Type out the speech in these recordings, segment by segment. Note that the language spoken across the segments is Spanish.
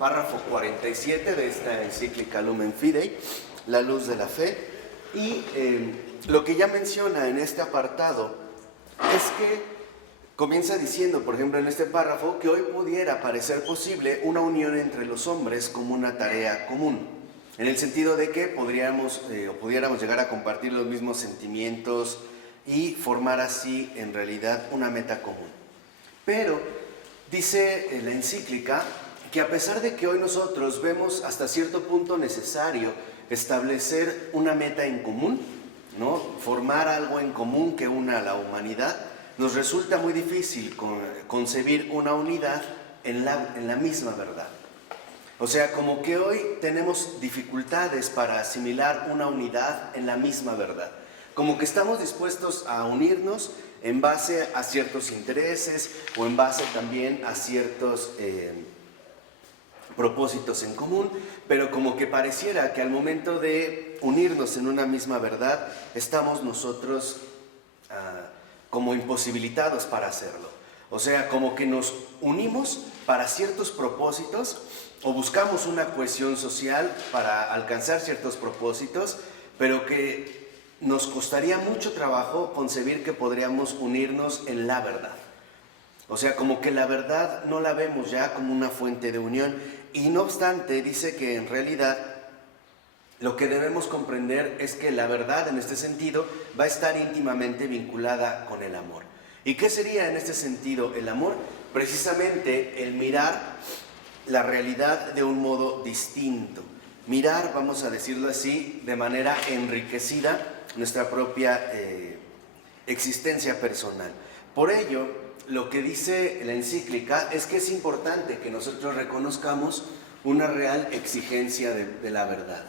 párrafo 47 de esta encíclica Lumen Fidei, la luz de la fe, y lo que ya menciona en este apartado es que comienza diciendo, por ejemplo, en este párrafo, que hoy pudiera parecer posible una unión entre los hombres como una tarea común, en el sentido de que pudiéramos llegar a compartir los mismos sentimientos y formar así, en realidad, una meta común. Pero dice la encíclica que a pesar de que hoy nosotros vemos hasta cierto punto necesario establecer una meta en común, ¿no? Formar algo en común que una a la humanidad, nos resulta muy difícil concebir una unidad en la misma verdad. O sea, como que hoy tenemos dificultades para asimilar una unidad en la misma verdad. Como que estamos dispuestos a unirnos en base a ciertos intereses o en base también a ciertos propósitos en común, pero como que pareciera que al momento de unirnos en una misma verdad, estamos nosotros como imposibilitados para hacerlo. O sea, como que nos unimos para ciertos propósitos o buscamos una cohesión social para alcanzar ciertos propósitos, pero que nos costaría mucho trabajo concebir que podríamos unirnos en la verdad. O sea, como que la verdad no la vemos ya como una fuente de unión. Y no obstante, dice que en realidad lo que debemos comprender es que la verdad en este sentido va a estar íntimamente vinculada con el amor. ¿Y qué sería en este sentido el amor? Precisamente el mirar la realidad de un modo distinto. Mirar, vamos a decirlo así, de manera enriquecida nuestra propia existencia personal. Por ello, lo que dice la encíclica es que es importante que nosotros reconozcamos una real exigencia de la verdad.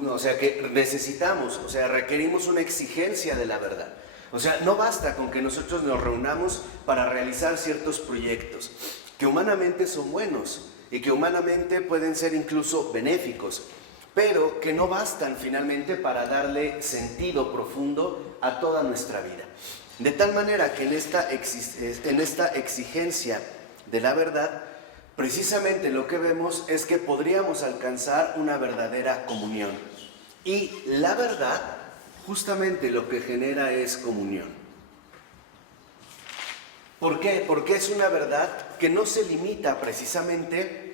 No, o sea, que necesitamos, o sea, requerimos una exigencia de la verdad. O sea, no basta con que nosotros nos reunamos para realizar ciertos proyectos que humanamente son buenos y que humanamente pueden ser incluso benéficos, pero que no bastan finalmente para darle sentido profundo a toda nuestra vida. De tal manera que en esta exigencia de la verdad, precisamente lo que vemos es que podríamos alcanzar una verdadera comunión. Y la verdad, justamente lo que genera es comunión. ¿Por qué? Porque es una verdad que no se limita precisamente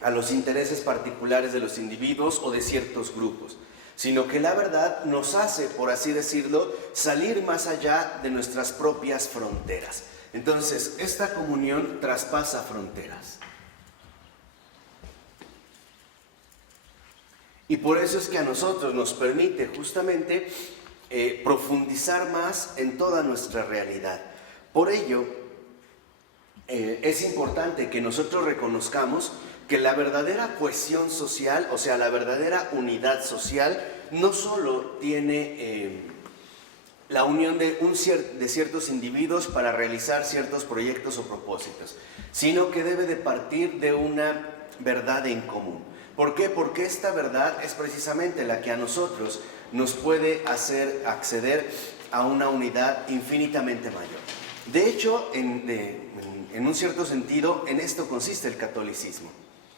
a los intereses particulares de los individuos o de ciertos grupos, sino que la verdad nos hace, por así decirlo, salir más allá de nuestras propias fronteras. Entonces, esta comunión traspasa fronteras. Y por eso es que a nosotros nos permite justamente profundizar más en toda nuestra realidad. Por ello, es importante que nosotros reconozcamos que la verdadera cohesión social, o sea, la verdadera unidad social, no solo tiene la unión de ciertos individuos para realizar ciertos proyectos o propósitos, sino que debe de partir de una verdad en común. ¿Por qué? Porque esta verdad es precisamente la que a nosotros nos puede hacer acceder a una unidad infinitamente mayor. De hecho, en un cierto sentido, en esto consiste el catolicismo.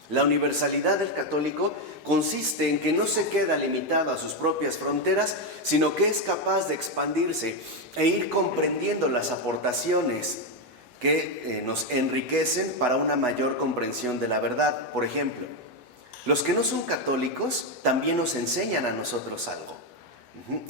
La universalidad del católico consiste en que no se queda limitado a sus propias fronteras, sino que es capaz de expandirse e ir comprendiendo las aportaciones que nos enriquecen para una mayor comprensión de la verdad. Por ejemplo, los que no son católicos también nos enseñan a nosotros algo.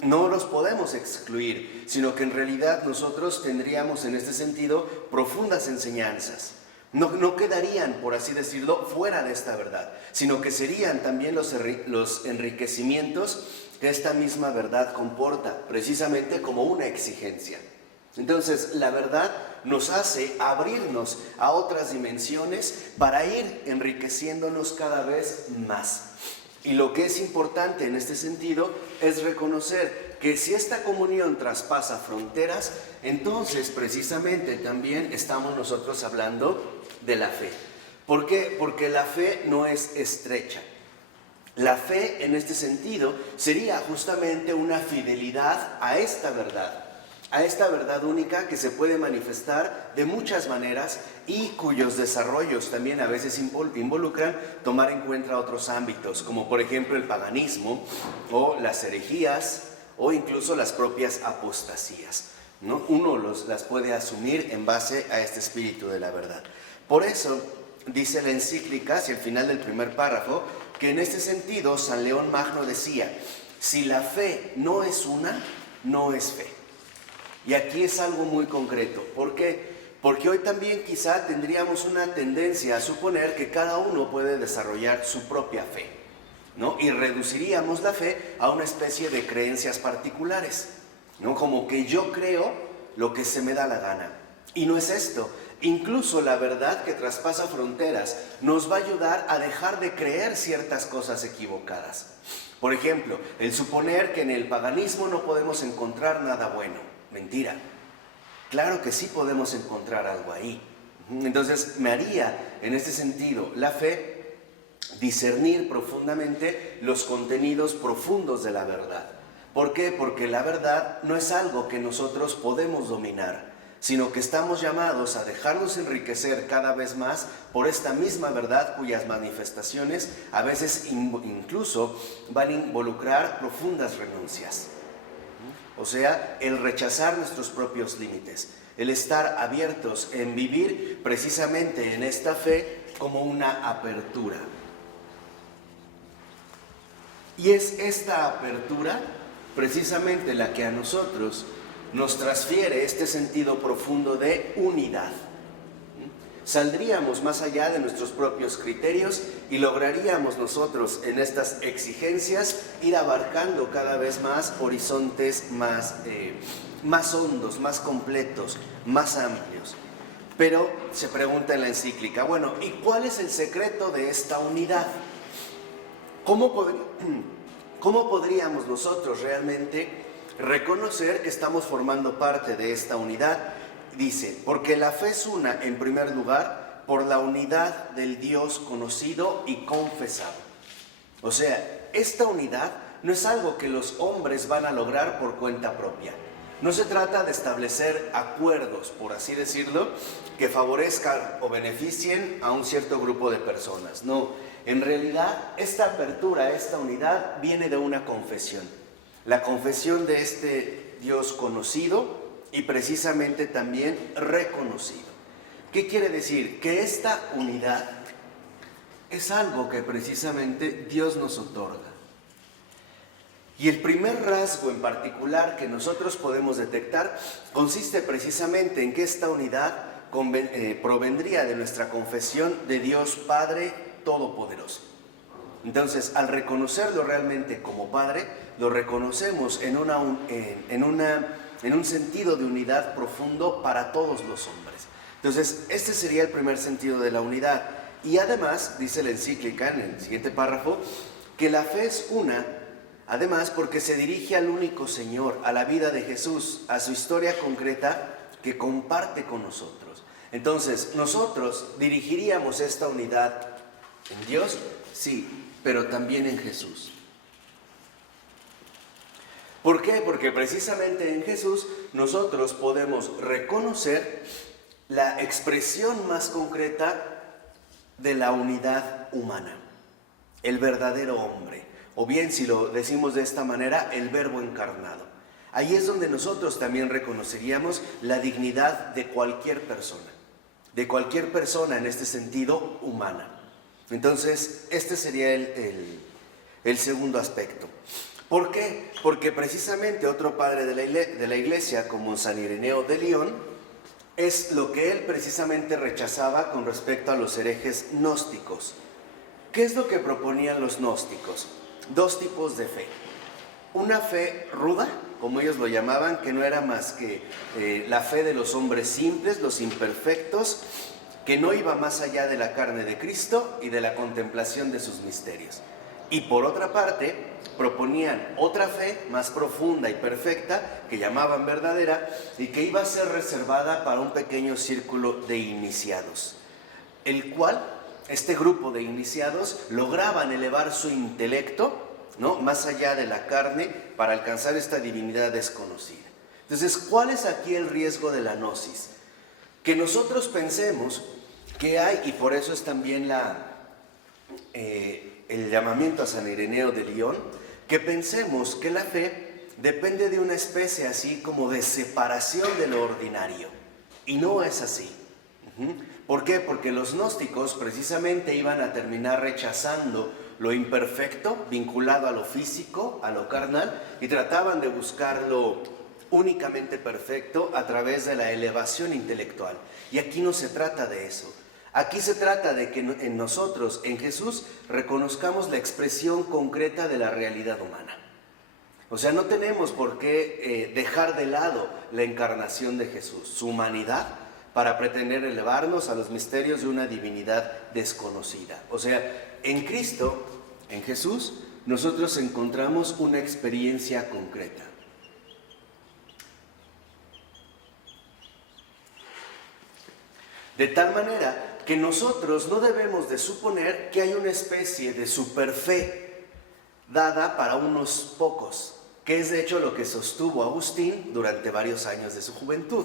No los podemos excluir, sino que en realidad nosotros tendríamos en este sentido profundas enseñanzas. No quedarían, por así decirlo, fuera de esta verdad, sino que serían también los enriquecimientos que esta misma verdad comporta, precisamente como una exigencia. Entonces, la verdad nos hace abrirnos a otras dimensiones para ir enriqueciéndonos cada vez más. Y lo que es importante en este sentido es reconocer que si esta comunión traspasa fronteras, entonces precisamente también estamos nosotros hablando de la fe. ¿Por qué? Porque la fe no es estrecha. La fe en este sentido sería justamente una fidelidad a esta verdad. a esta verdad única que se puede manifestar de muchas maneras y cuyos desarrollos también a veces involucran tomar en cuenta otros ámbitos, como por ejemplo el paganismo o las herejías o incluso las propias apostasías, ¿no? Uno las puede asumir en base a este espíritu de la verdad. Por eso dice la encíclica, hacia el final del primer párrafo, que en este sentido San León Magno decía: si la fe no es una, no es fe. Y aquí es algo muy concreto. ¿Por qué? Porque hoy también quizá tendríamos una tendencia a suponer que cada uno puede desarrollar su propia fe, ¿no? Y reduciríamos la fe a una especie de creencias particulares, ¿no? Como que yo creo lo que se me da la gana. Y no es esto. Incluso la verdad que traspasa fronteras nos va a ayudar a dejar de creer ciertas cosas equivocadas. Por ejemplo, el suponer que en el paganismo no podemos encontrar nada bueno. Mentira. Claro que sí podemos encontrar algo ahí. Entonces me haría, en este sentido, la fe discernir profundamente los contenidos profundos de la verdad. ¿Por qué? Porque la verdad no es algo que nosotros podemos dominar, sino que estamos llamados a dejarnos enriquecer cada vez más por esta misma verdad, cuyas manifestaciones a veces incluso van a involucrar profundas renuncias. O sea, el rechazar nuestros propios límites, el estar abiertos en vivir precisamente en esta fe como una apertura. Y es esta apertura precisamente la que a nosotros nos transfiere este sentido profundo de unidad. Saldríamos más allá de nuestros propios criterios y lograríamos nosotros en estas exigencias ir abarcando cada vez más horizontes más hondos, más completos, más amplios. Pero se pregunta en la encíclica, bueno, ¿y cuál es el secreto de esta unidad? ¿Cómo podríamos nosotros realmente reconocer que estamos formando parte de esta unidad? Dice, porque la fe es una, en primer lugar, por la unidad del Dios conocido y confesado. O sea, esta unidad no es algo que los hombres van a lograr por cuenta propia. No se trata de establecer acuerdos, por así decirlo, que favorezcan o beneficien a un cierto grupo de personas. No, en realidad esta apertura, esta unidad viene de una confesión. La confesión de este Dios conocido y precisamente también reconocido. ¿Qué quiere decir? Que esta unidad es algo que precisamente Dios nos otorga. Y el primer rasgo en particular que nosotros podemos detectar consiste precisamente en que esta unidad provendría de nuestra confesión de Dios Padre Todopoderoso. Entonces, al reconocerlo realmente como Padre, lo reconocemos en un sentido de unidad profundo para todos los hombres. Entonces, este sería el primer sentido de la unidad. Y además, dice la encíclica en el siguiente párrafo, que la fe es una, además porque se dirige al único Señor, a la vida de Jesús, a su historia concreta que comparte con nosotros. Entonces, nosotros dirigiríamos esta unidad en Dios, sí, pero también en Jesús. ¿Por qué? Porque precisamente en Jesús nosotros podemos reconocer la expresión más concreta de la unidad humana, el verdadero hombre, o bien, si lo decimos de esta manera, el Verbo encarnado. Ahí es donde nosotros también reconoceríamos la dignidad de cualquier persona en este sentido humana. Entonces, este sería el segundo aspecto. ¿Por qué? Porque precisamente otro padre de la iglesia, como San Ireneo de León, es lo que él precisamente rechazaba con respecto a los herejes gnósticos. ¿Qué es lo que proponían los gnósticos? Dos tipos de fe. Una fe ruda, como ellos lo llamaban, que no era más que la fe de los hombres simples, los imperfectos, que no iba más allá de la carne de Cristo y de la contemplación de sus misterios. Y por otra parte, proponían otra fe más profunda y perfecta, que llamaban verdadera, y que iba a ser reservada para un pequeño círculo de iniciados, el cual, este grupo de iniciados, lograban elevar su intelecto, ¿no?, más allá de la carne para alcanzar esta divinidad desconocida. Entonces, ¿cuál es aquí el riesgo de la gnosis? Que nosotros pensemos que hay, y por eso es también el llamamiento a San Ireneo de Lyon, que pensemos que la fe depende de una especie así como de separación de lo ordinario. Y no es así. ¿Por qué? Porque los gnósticos precisamente iban a terminar rechazando lo imperfecto, vinculado a lo físico, a lo carnal, y trataban de buscar lo únicamente perfecto a través de la elevación intelectual. Y aquí no se trata de eso. Aquí se trata de que en nosotros, en Jesús, reconozcamos la expresión concreta de la realidad humana. O sea, no tenemos por qué dejar de lado la encarnación de Jesús, su humanidad, para pretender elevarnos a los misterios de una divinidad desconocida. O sea, en Cristo, en Jesús, nosotros encontramos una experiencia concreta. De tal manera que nosotros no debemos de suponer que hay una especie de superfe dada para unos pocos, que es de hecho lo que sostuvo Agustín durante varios años de su juventud.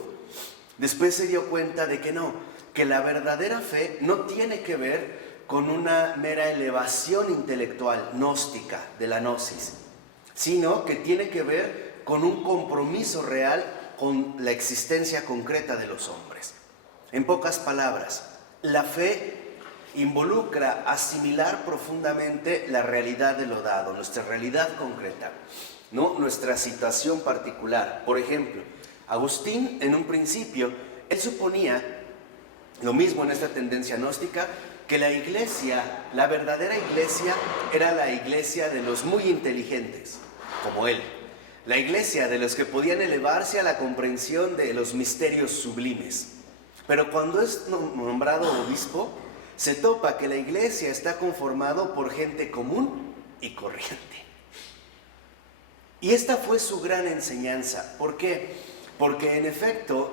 Después se dio cuenta de que no, que la verdadera fe no tiene que ver con una mera elevación intelectual gnóstica de la gnosis, sino que tiene que ver con un compromiso real con la existencia concreta de los hombres. En pocas palabras, la fe involucra asimilar profundamente la realidad de lo dado, nuestra realidad concreta, ¿no? Nuestra situación particular. Por ejemplo, Agustín, en un principio, él suponía, lo mismo en esta tendencia gnóstica, que la iglesia, la verdadera iglesia, era la iglesia de los muy inteligentes, como él. La iglesia de los que podían elevarse a la comprensión de los misterios sublimes. Pero cuando es nombrado obispo, se topa que la iglesia está conformado por gente común y corriente. Y esta fue su gran enseñanza. ¿Por qué? Porque en efecto,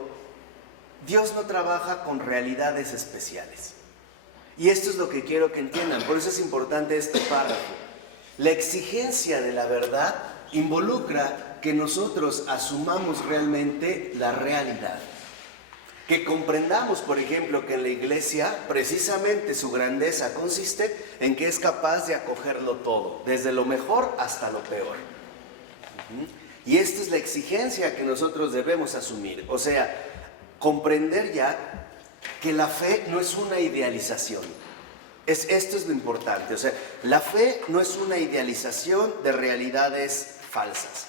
Dios no trabaja con realidades especiales. Y esto es lo que quiero que entiendan. Por eso es importante este párrafo. La exigencia de la verdad involucra que nosotros asumamos realmente la realidad. Que comprendamos, por ejemplo, que en la iglesia precisamente su grandeza consiste en que es capaz de acogerlo todo, desde lo mejor hasta lo peor. Y esta es la exigencia que nosotros debemos asumir. O sea, comprender ya que la fe no es una idealización. Esto es lo importante. O sea, la fe no es una idealización de realidades falsas.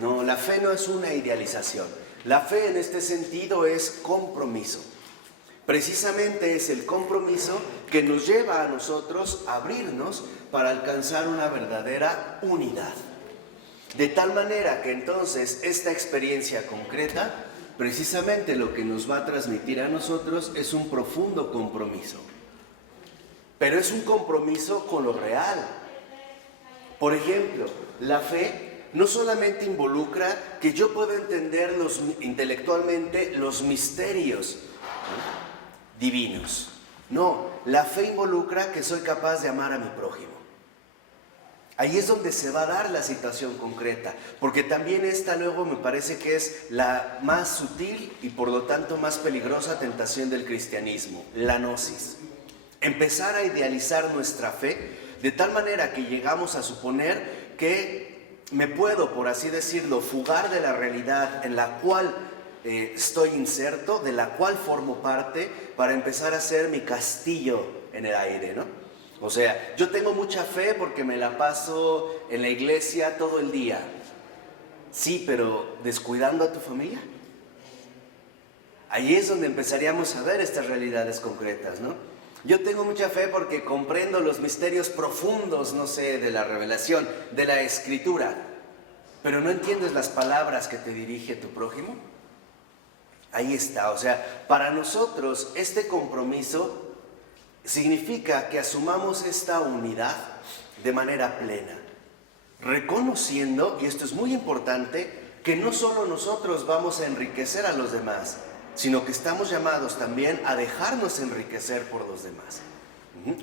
No, la fe no es una idealización. La fe en este sentido es compromiso. Precisamente es el compromiso que nos lleva a nosotros a abrirnos para alcanzar una verdadera unidad. De tal manera que entonces esta experiencia concreta, precisamente lo que nos va a transmitir a nosotros es un profundo compromiso. Pero es un compromiso con lo real. Por ejemplo, la fe no solamente involucra que yo pueda entender intelectualmente los misterios divinos. No, la fe involucra que soy capaz de amar a mi prójimo. Ahí es donde se va a dar la situación concreta, porque también esta luego me parece que es la más sutil y por lo tanto más peligrosa tentación del cristianismo, la gnosis. Empezar a idealizar nuestra fe de tal manera que llegamos a suponer que me puedo, por así decirlo, fugar de la realidad en la cual estoy inserto, de la cual formo parte, para empezar a hacer mi castillo en el aire, ¿no? O sea, yo tengo mucha fe porque me la paso en la iglesia todo el día. Sí, pero ¿descuidando a tu familia? Ahí es donde empezaríamos a ver estas realidades concretas, ¿no? Yo tengo mucha fe porque comprendo los misterios profundos, no sé, de la revelación, de la escritura. Pero ¿no entiendes las palabras que te dirige tu prójimo? Ahí está, o sea, para nosotros este compromiso significa que asumamos esta unidad de manera plena, reconociendo, y esto es muy importante, que no solo nosotros vamos a enriquecer a los demás, sino que estamos llamados también a dejarnos enriquecer por los demás,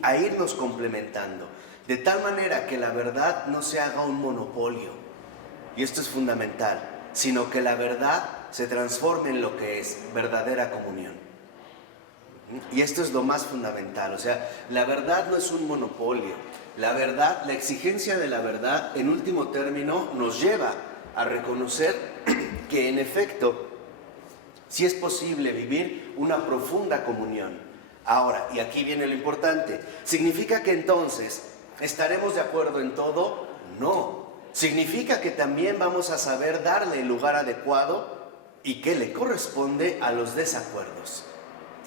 a irnos complementando, de tal manera que la verdad no se haga un monopolio. Y esto es fundamental. sino que la verdad se transforme en lo que es verdadera comunión. Y esto es lo más fundamental, o sea, la verdad no es un monopolio. La verdad, la exigencia de la verdad, en último término, nos lleva a reconocer que en efecto, sí es posible vivir una profunda comunión. Ahora, y aquí viene lo importante, ¿significa que entonces estaremos de acuerdo en todo? No. Significa que también vamos a saber darle el lugar adecuado y que le corresponde a los desacuerdos,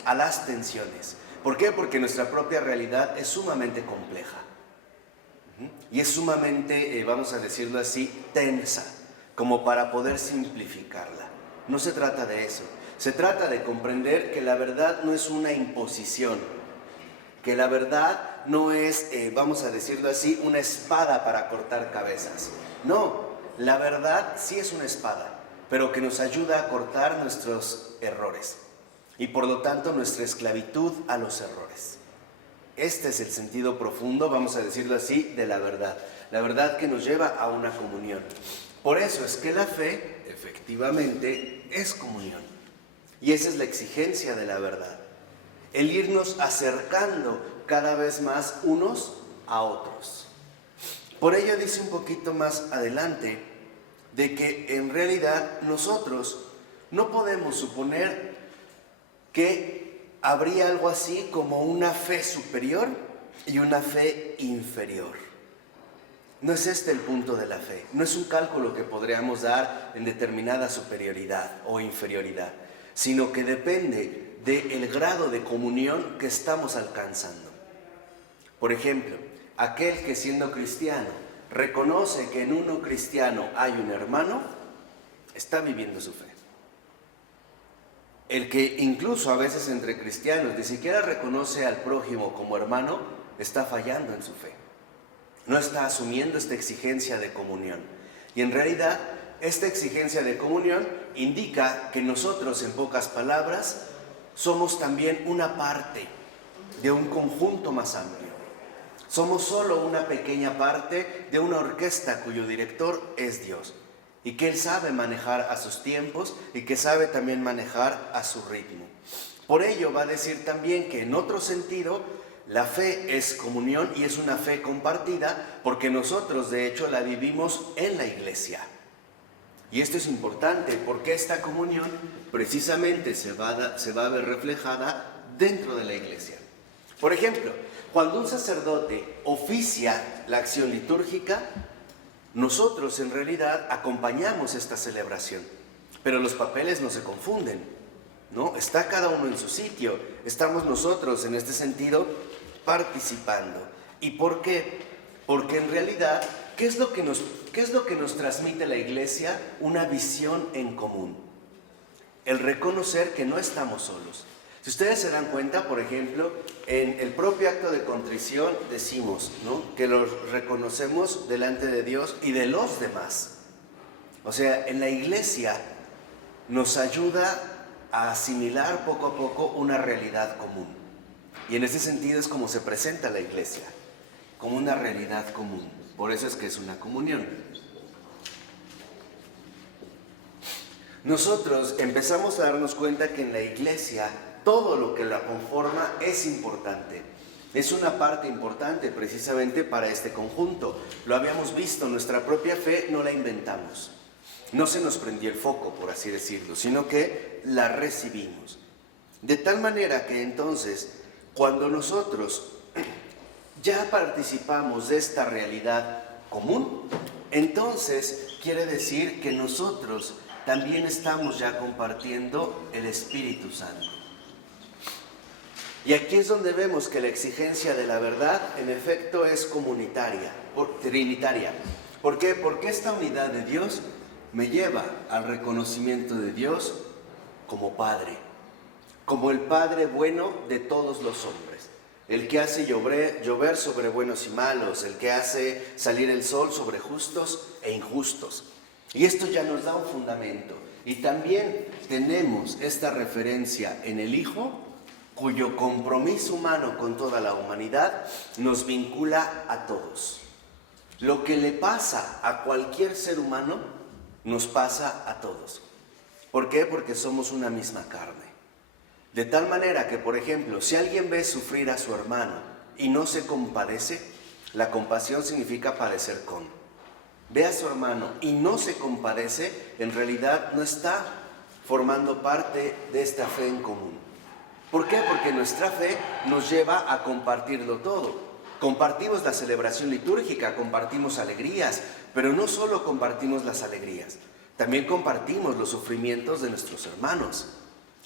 a las tensiones. ¿Por qué? Porque nuestra propia realidad es sumamente compleja. Y es sumamente, vamos a decirlo así, tensa, como para poder simplificarla. No se trata de eso. Se trata de comprender que la verdad no es una imposición, que la verdad no es, vamos a decirlo así, una espada para cortar cabezas. No, la verdad sí es una espada, pero que nos ayuda a cortar nuestros errores y por lo tanto nuestra esclavitud a los errores. Este es el sentido profundo, vamos a decirlo así, de la verdad que nos lleva a una comunión. Por eso es que la fe, efectivamente, es comunión. Y esa es la exigencia de la verdad. El irnos acercando cada vez más unos a otros. Por ello dice un poquito más adelante de que en realidad nosotros no podemos suponer que habría algo así como una fe superior y una fe inferior. No es este el punto de la fe, no es un cálculo que podríamos dar en determinada superioridad o inferioridad, sino que depende del grado de comunión que estamos alcanzando. Por ejemplo, aquel que siendo cristiano reconoce que en uno cristiano hay un hermano, está viviendo su fe. El que incluso a veces entre cristianos ni siquiera reconoce al prójimo como hermano, está fallando en su fe. No está asumiendo esta exigencia de comunión. Y en realidad, esta exigencia de comunión indica que nosotros, en pocas palabras, somos también una parte de un conjunto más amplio. Somos solo una pequeña parte de una orquesta cuyo director es Dios. Y que Él sabe manejar a sus tiempos y que sabe también manejar a su ritmo. Por ello va a decir también que en otro sentido, la fe es comunión y es una fe compartida porque nosotros de hecho la vivimos en la iglesia. Y esto es importante porque esta comunión precisamente se va a ver reflejada dentro de la iglesia. Por ejemplo, cuando un sacerdote oficia la acción litúrgica, nosotros en realidad acompañamos esta celebración, pero los papeles no se confunden, ¿no? Está cada uno en su sitio, estamos nosotros en este sentido participando. ¿Y por qué? Porque en realidad, ¿qué es lo que nos transmite la iglesia? Una visión en común, el reconocer que no estamos solos. Si ustedes se dan cuenta, por ejemplo, en el propio acto de contrición decimos, ¿no?, que los reconocemos delante de Dios y de los demás. O sea, en la iglesia nos ayuda a asimilar poco a poco una realidad común. Y en ese sentido es como se presenta la iglesia, como una realidad común. Por eso es que es una comunión. Nosotros empezamos a darnos cuenta que en la iglesia todo lo que la conforma es importante. Es una parte importante precisamente para este conjunto. Lo habíamos visto, nuestra propia fe no la inventamos. No se nos prendió el foco, por así decirlo, sino que la recibimos. De tal manera que entonces, cuando nosotros ya participamos de esta realidad común, entonces quiere decir que nosotros también estamos ya compartiendo el Espíritu Santo. Y aquí es donde vemos que la exigencia de la verdad, en efecto, es comunitaria, trinitaria. ¿Por qué? Porque esta unidad de Dios me lleva al reconocimiento de Dios como Padre, como el Padre bueno de todos los hombres, el que hace llover sobre buenos y malos, el que hace salir el sol sobre justos e injustos. Y esto ya nos da un fundamento. Y también tenemos esta referencia en el Hijo, cuyo compromiso humano con toda la humanidad nos vincula a todos. Lo que le pasa a cualquier ser humano Nos pasa a todos. ¿Por qué? Porque somos una misma carne. De tal manera que, por ejemplo, si alguien ve sufrir a su hermano y no se compadece, la compasión significa padecer con. Ve a su hermano y no se compadece, en realidad no está formando parte de esta fe en común. ¿Por qué? Porque nuestra fe nos lleva a compartirlo todo. Compartimos la celebración litúrgica, compartimos alegrías, pero no solo compartimos las alegrías, también compartimos los sufrimientos de nuestros hermanos,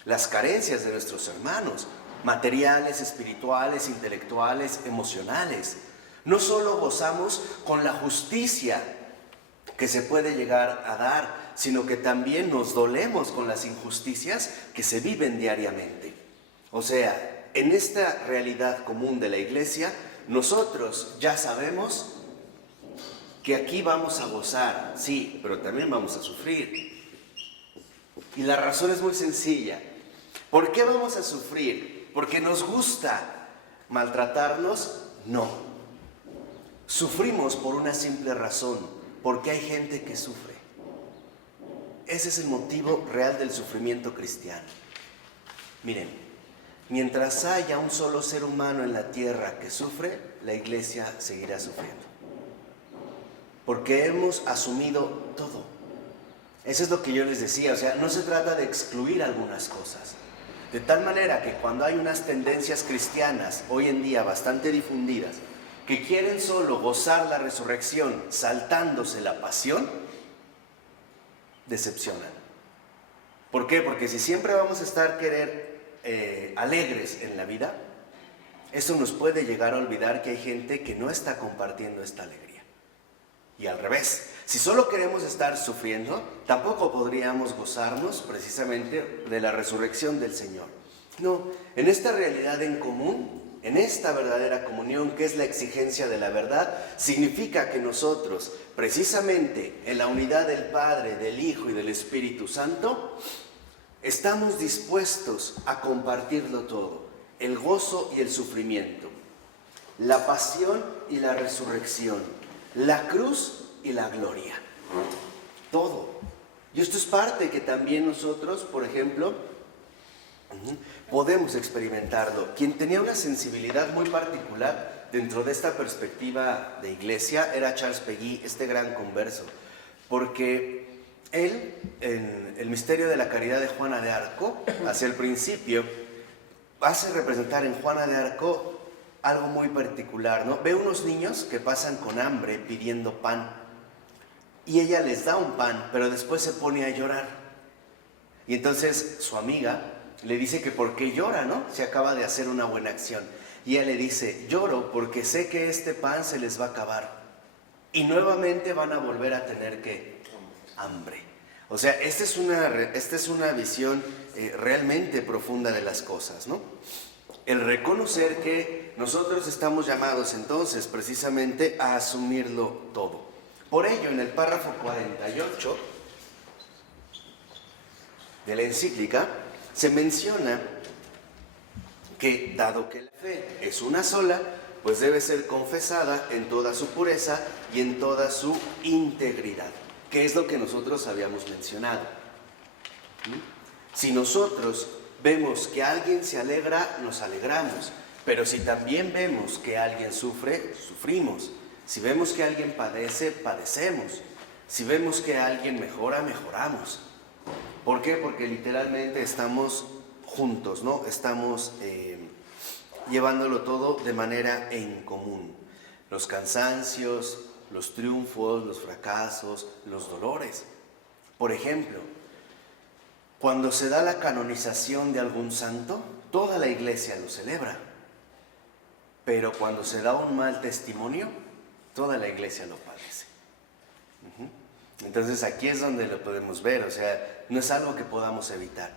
las carencias de nuestros hermanos, materiales, espirituales, intelectuales, emocionales. No solo gozamos con la justicia que se puede llegar a dar, sino que también nos dolemos con las injusticias que se viven diariamente. O sea, en esta realidad común de la Iglesia, nosotros ya sabemos que aquí vamos a gozar, sí, pero también vamos a sufrir. Y la razón es muy sencilla. ¿Por qué vamos a sufrir? ¿Porque nos gusta maltratarnos? No. Sufrimos por una simple razón, porque hay gente que sufre. Ese es el motivo real del sufrimiento cristiano. Miren, mientras haya un solo ser humano en la tierra que sufre, la Iglesia seguirá sufriendo. Porque hemos asumido todo. Eso es lo que yo les decía, o sea, no se trata de excluir algunas cosas. De tal manera que cuando hay unas tendencias cristianas hoy en día bastante difundidas, que quieren solo gozar la resurrección saltándose la pasión, decepcionan. ¿Por qué? Porque si siempre vamos a estar alegres en la vida, eso nos puede llegar a olvidar que hay gente que no está compartiendo esta alegría. Y al revés, si solo queremos estar sufriendo, tampoco podríamos gozarnos precisamente de la resurrección del Señor. No, en esta realidad en común, en esta verdadera comunión que es la exigencia de la verdad, significa que nosotros, precisamente en la unidad del Padre, del Hijo y del Espíritu Santo, estamos dispuestos a compartirlo todo, el gozo y el sufrimiento, la pasión y la resurrección, la cruz y la gloria, todo. Y esto es parte que también nosotros, por ejemplo, podemos experimentarlo. Quien tenía una sensibilidad muy particular dentro de esta perspectiva de iglesia era Charles Péguy, este gran converso, porque él, en el misterio de la caridad de Juana de Arco, hacia el principio, hace representar en Juana de Arco algo muy particular, ¿no? Ve unos niños que pasan con hambre pidiendo pan y ella les da un pan, pero después se pone a llorar. Y entonces su amiga le dice que por qué llora, ¿no? Se acaba de hacer una buena acción. Y ella le dice, lloro porque sé que este pan se les va a acabar y nuevamente van a volver a tener ¿qué? Hambre. O sea, esta es una visión realmente profunda de las cosas, ¿no? El reconocer que nosotros estamos llamados entonces precisamente a asumirlo todo. Por ello, en el párrafo 48 de la encíclica se menciona que, dado que la fe es una sola, pues debe ser confesada en toda su pureza y en toda su integridad, que es lo que nosotros habíamos mencionado. Si nosotros vemos que alguien se alegra, nos alegramos. Pero si también vemos que alguien sufre, sufrimos. Si vemos que alguien padece, padecemos. Si vemos que alguien mejora, mejoramos. ¿Por qué? Porque literalmente estamos juntos, ¿no? Estamos llevándolo todo de manera en común. Los cansancios, los triunfos, los fracasos, los dolores. Por ejemplo, cuando se da la canonización de algún santo, toda la iglesia lo celebra. Pero cuando se da un mal testimonio, toda la iglesia lo padece. Entonces aquí es donde lo podemos ver, o sea, no es algo que podamos evitar.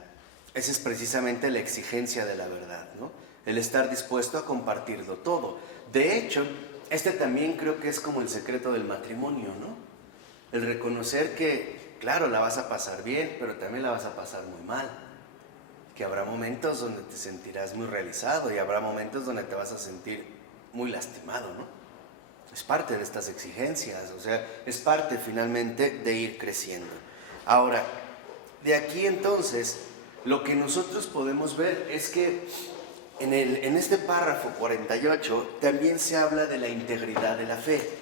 Esa es precisamente la exigencia de la verdad, ¿no? El estar dispuesto a compartirlo todo. De hecho, este también creo que es como el secreto del matrimonio, ¿no? El reconocer que, claro, la vas a pasar bien, pero también la vas a pasar muy mal. Que habrá momentos donde te sentirás muy realizado y habrá momentos donde te vas a sentir muy lastimado, ¿no? Es parte de estas exigencias, o sea, es parte finalmente de ir creciendo. Ahora, de aquí entonces, lo que nosotros podemos ver es que en este párrafo 48 también se habla de la integridad de la fe.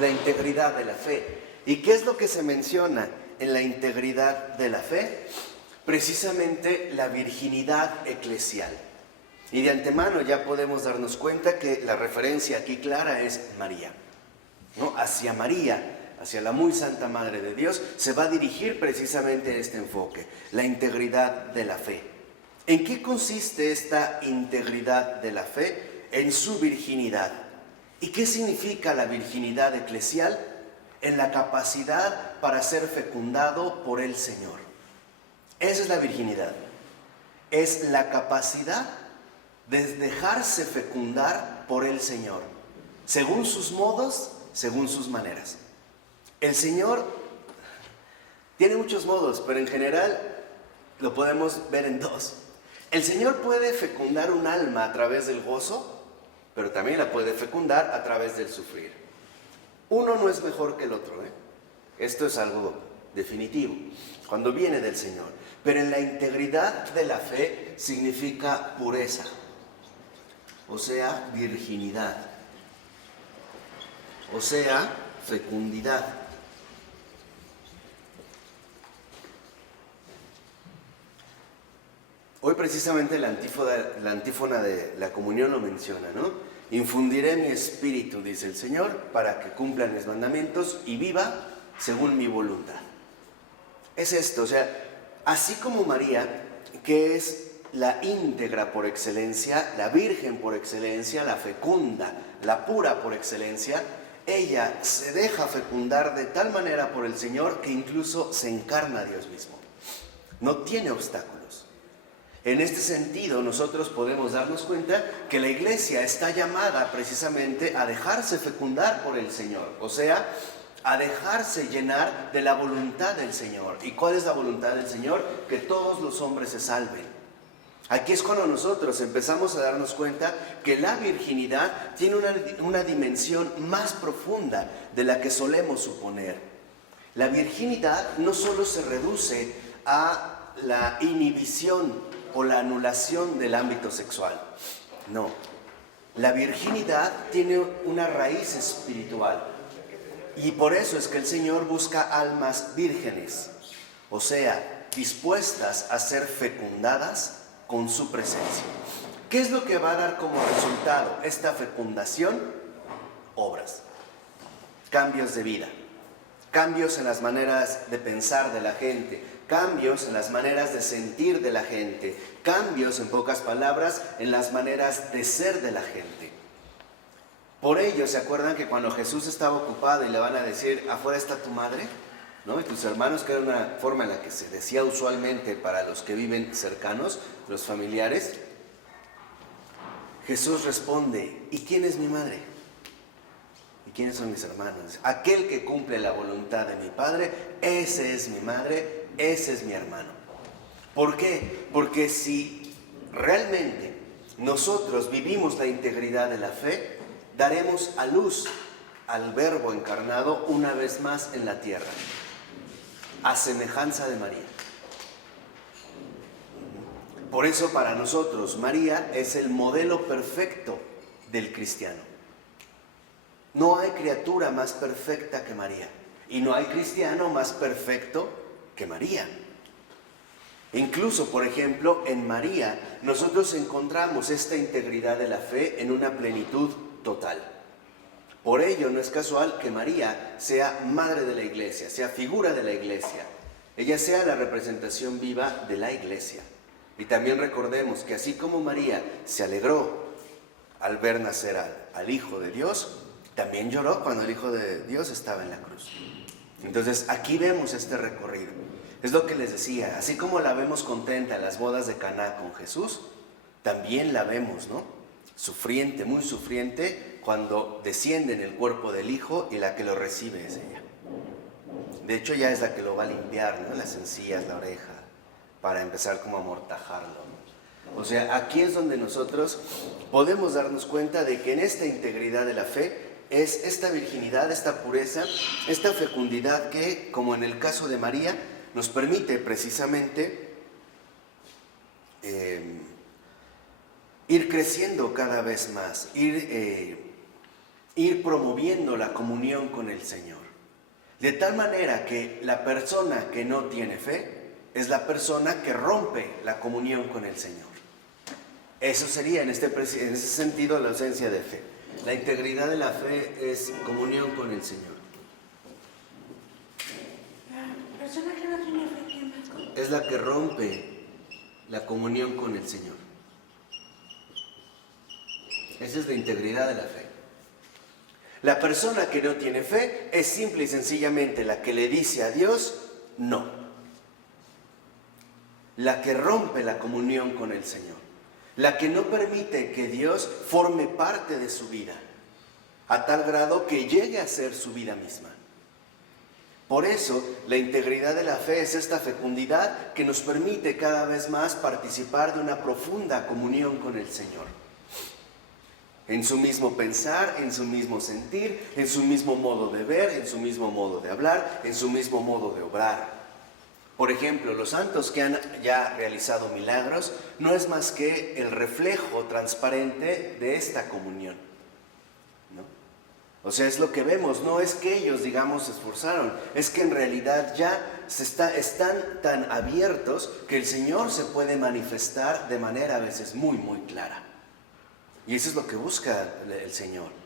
La integridad de la fe. ¿Y qué es lo que se menciona en la integridad de la fe? Precisamente la virginidad eclesial. Y de antemano ya podemos darnos cuenta que la referencia aquí clara es María, ¿no? Hacia María, hacia la muy santa Madre de Dios, se va a dirigir precisamente este enfoque, la integridad de la fe. ¿En qué consiste esta integridad de la fe? En su virginidad. ¿Y qué significa la virginidad eclesial? En la capacidad para ser fecundado por el Señor. Esa es la virginidad. Es la capacidad de dejarse fecundar por el Señor, según sus modos, según sus maneras. El Señor tiene muchos modos, pero en general lo podemos ver en dos. El Señor puede fecundar un alma a través del gozo, pero también la puede fecundar a través del sufrir. Uno no es mejor que el otro, ¿eh? Esto es algo definitivo, cuando viene del Señor. Pero en la integridad de la fe significa pureza, o sea, virginidad, o sea, fecundidad. Hoy precisamente la antífona de la comunión lo menciona, ¿no? Infundiré mi espíritu, dice el Señor, para que cumplan mis mandamientos y viva según mi voluntad. Es esto, o sea, así como María, que es la íntegra por excelencia, la virgen por excelencia, la fecunda, la pura por excelencia, ella se deja fecundar de tal manera por el Señor que incluso se encarna a Dios mismo. No tiene obstáculos. En este sentido, nosotros podemos darnos cuenta que la iglesia está llamada precisamente a dejarse fecundar por el Señor, o sea, a dejarse llenar de la voluntad del Señor. ¿Y cuál es la voluntad del Señor? Que todos los hombres se salven. Aquí es cuando nosotros empezamos a darnos cuenta que la virginidad tiene una dimensión más profunda de la que solemos suponer. La virginidad no solo se reduce a la inhibición o la anulación del ámbito sexual. No, la virginidad tiene una raíz espiritual. Y por eso es que el Señor busca almas vírgenes, o sea, dispuestas a ser fecundadas con su presencia. ¿Qué es lo que va a dar como resultado esta fecundación? Obras, cambios de vida, cambios en las maneras de pensar de la gente, cambios en las maneras de sentir de la gente, cambios, en pocas palabras, en las maneras de ser de la gente. Por ello, ¿se acuerdan que cuando Jesús estaba ocupado y le van a decir, afuera está tu madre, ¿no? Y tus hermanos, que era una forma en la que se decía usualmente para los que viven cercanos, los familiares? Jesús responde, ¿y quién es mi madre? ¿Y quiénes son mis hermanos? Aquel que cumple la voluntad de mi Padre, ese es mi madre, ese es mi hermano. ¿Por qué? Porque si realmente nosotros vivimos la integridad de la fe, daremos a luz al Verbo encarnado una vez más en la tierra, a semejanza de María. Por eso para nosotros María es el modelo perfecto del cristiano. No hay criatura más perfecta que María, y no hay cristiano más perfecto que María. Incluso, por ejemplo, en María nosotros encontramos esta integridad de la fe en una plenitud total. Por ello no es casual que María sea madre de la iglesia, sea figura de la iglesia. Ella sea la representación viva de la iglesia. Y también recordemos que así como María se alegró al ver nacer al Hijo de Dios, también lloró cuando el Hijo de Dios estaba en la cruz. Entonces aquí vemos este recorrido. Es lo que les decía, así como la vemos contenta en las bodas de Caná con Jesús, también la vemos, ¿no? Sufriente, muy sufriente, cuando desciende en el cuerpo del Hijo y la que lo recibe es ella. De hecho, ya es la que lo va a limpiar, ¿no? Las encías, la oreja, para empezar como a amortajarlo, ¿no? O sea, aquí es donde nosotros podemos darnos cuenta de que en esta integridad de la fe es esta virginidad, esta pureza, esta fecundidad que, como en el caso de María, nos permite precisamente ir creciendo cada vez más, ir promoviendo la comunión con el Señor. De tal manera que la persona que no tiene fe es la persona que rompe la comunión con el Señor. Eso sería en ese sentido la ausencia de fe. La integridad de la fe es comunión con el Señor. La persona que no tiene fe, ¿quién más? Es la que rompe la comunión con el Señor. Esa es la integridad de la fe. La persona que no tiene fe es simple y sencillamente la que le dice a Dios no. La que rompe la comunión con el Señor. La que no permite que Dios forme parte de su vida, a tal grado que llegue a ser su vida misma. Por eso, la integridad de la fe es esta fecundidad que nos permite cada vez más participar de una profunda comunión con el Señor. En su mismo pensar, en su mismo sentir, en su mismo modo de ver, en su mismo modo de hablar, en su mismo modo de obrar. Por ejemplo, los santos que han ya realizado milagros no es más que el reflejo transparente de esta comunión, ¿no? O sea, es lo que vemos, no es que ellos, digamos, se esforzaron, es que en realidad ya están tan abiertos que el Señor se puede manifestar de manera a veces muy, muy clara. Y eso es lo que busca el Señor.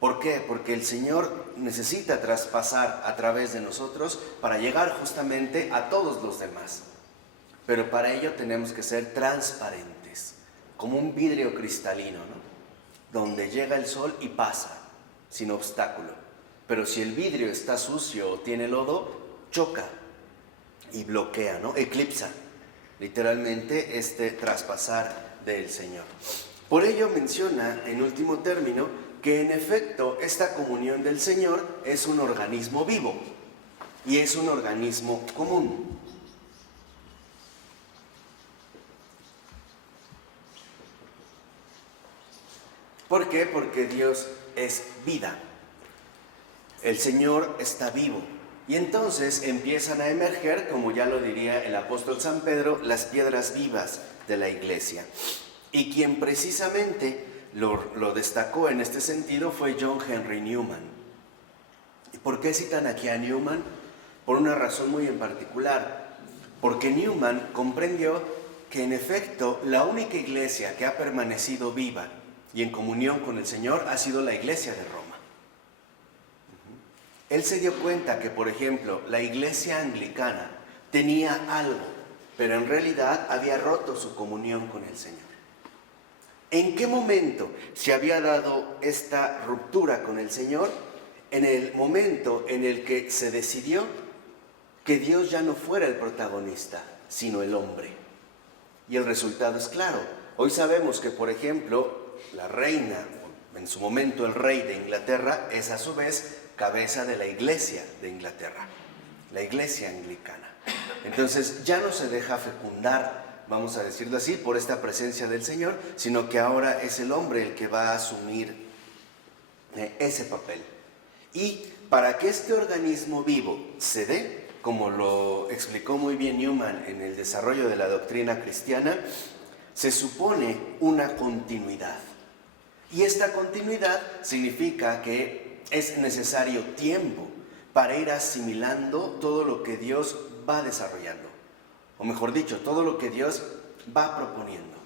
¿Por qué? Porque el Señor necesita traspasar a través de nosotros para llegar justamente a todos los demás. Pero para ello tenemos que ser transparentes, como un vidrio cristalino, ¿no? Donde llega el sol y pasa, sin obstáculo. Pero si el vidrio está sucio o tiene lodo, choca y bloquea, ¿no? Eclipsa literalmente este traspasar del Señor. Por ello menciona, en último término, que en efecto esta comunión del Señor es un organismo vivo y es un organismo común. ¿Por qué? Porque Dios es vida. El Señor está vivo. Y entonces empiezan a emerger, como ya lo diría el apóstol San Pedro, las piedras vivas de la iglesia. Y quien precisamente lo destacó en este sentido fue John Henry Newman. ¿Y por qué citan aquí a Newman? Por una razón muy en particular. Porque Newman comprendió que en efecto la única iglesia que ha permanecido viva y en comunión con el Señor ha sido la iglesia de Roma. Él se dio cuenta que, por ejemplo, la iglesia anglicana tenía algo, pero en realidad había roto su comunión con el Señor. ¿En qué momento se había dado esta ruptura con el Señor? En el momento en el que se decidió que Dios ya no fuera el protagonista, sino el hombre. Y el resultado es claro. Hoy sabemos que, por ejemplo, la reina, en su momento el rey de Inglaterra, es a su vez cabeza de la iglesia de Inglaterra, la iglesia anglicana. Entonces ya no se deja fecundar, vamos a decirlo así, por esta presencia del Señor, sino que ahora es el hombre el que va a asumir ese papel. Y para que este organismo vivo se dé, como lo explicó muy bien Newman en el desarrollo de la doctrina cristiana, se supone una continuidad. Y esta continuidad significa que es necesario tiempo para ir asimilando todo lo que Dios va desarrollando. O mejor dicho, todo lo que Dios va proponiendo.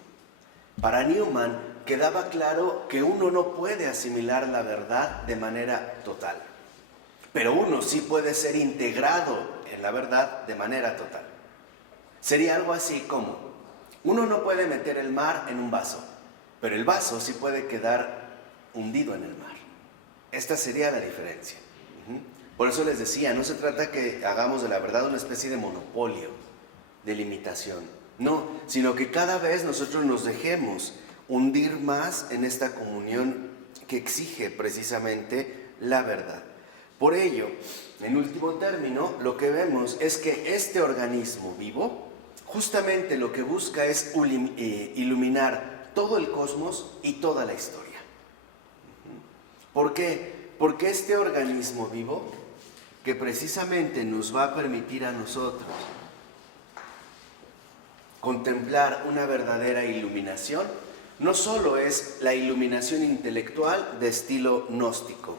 Para Newman quedaba claro que uno no puede asimilar la verdad de manera total. Pero uno sí puede ser integrado en la verdad de manera total. Sería algo así como, uno no puede meter el mar en un vaso, pero el vaso sí puede quedar hundido en el mar. Esta sería la diferencia. Por eso les decía, no se trata que hagamos de la verdad una especie de monopolio, de limitación. No, sino que cada vez nosotros nos dejemos hundir más en esta comunión que exige precisamente la verdad. Por ello, en último término, lo que vemos es que este organismo vivo justamente lo que busca es iluminar todo el cosmos y toda la historia. ¿Por qué? Porque este organismo vivo, que precisamente nos va a permitir a nosotros contemplar una verdadera iluminación, no solo es la iluminación intelectual de estilo gnóstico,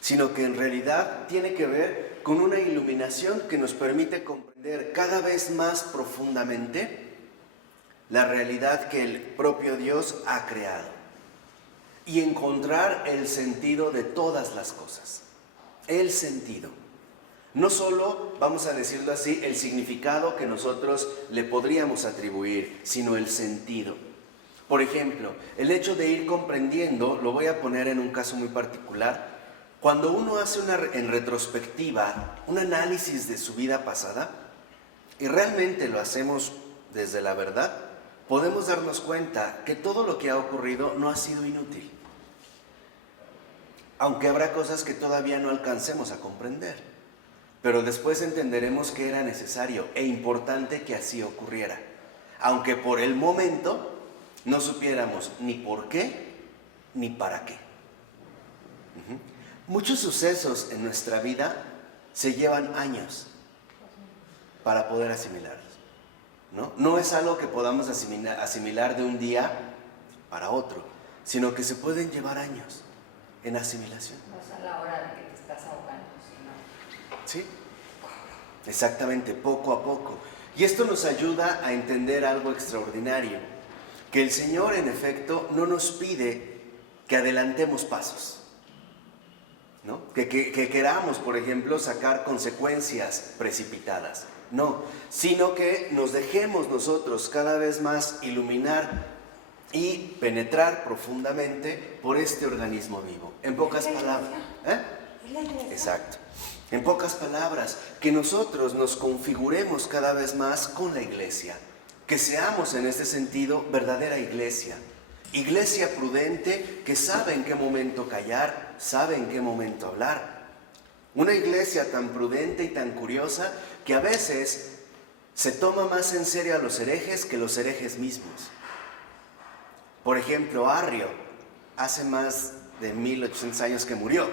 sino que en realidad tiene que ver con una iluminación que nos permite comprender cada vez más profundamente la realidad que el propio Dios ha creado y encontrar el sentido de todas las cosas. El sentido. No solo, vamos a decirlo así, el significado que nosotros le podríamos atribuir, sino el sentido. Por ejemplo, el hecho de ir comprendiendo, lo voy a poner en un caso muy particular, cuando uno hace en retrospectiva un análisis de su vida pasada, y realmente lo hacemos desde la verdad, podemos darnos cuenta que todo lo que ha ocurrido no ha sido inútil. Aunque habrá cosas que todavía no alcancemos a comprender, pero después entenderemos que era necesario e importante que así ocurriera, aunque por el momento no supiéramos ni por qué ni para qué. Muchos sucesos en nuestra vida se llevan años para poder asimilarlos, ¿no? No es algo que podamos asimilar de un día para otro, sino que se pueden llevar años en asimilación. No es a la hora de que te estás ahogando, sino... Sí, exactamente, poco a poco. Y esto nos ayuda a entender algo extraordinario, que el Señor en efecto no nos pide que adelantemos pasos, ¿no? Que queramos, por ejemplo, sacar consecuencias precipitadas. No, sino que nos dejemos nosotros cada vez más iluminar y penetrar profundamente por este organismo vivo. En pocas palabras, Exacto. En pocas palabras, que nosotros nos configuremos cada vez más con la iglesia, que seamos en este sentido verdadera iglesia. Iglesia prudente que sabe en qué momento callar, sabe en qué momento hablar. Una iglesia tan prudente y tan curiosa que a veces se toma más en serio a los herejes que los herejes mismos. Por ejemplo, Arrio, hace más de 1800 años que murió,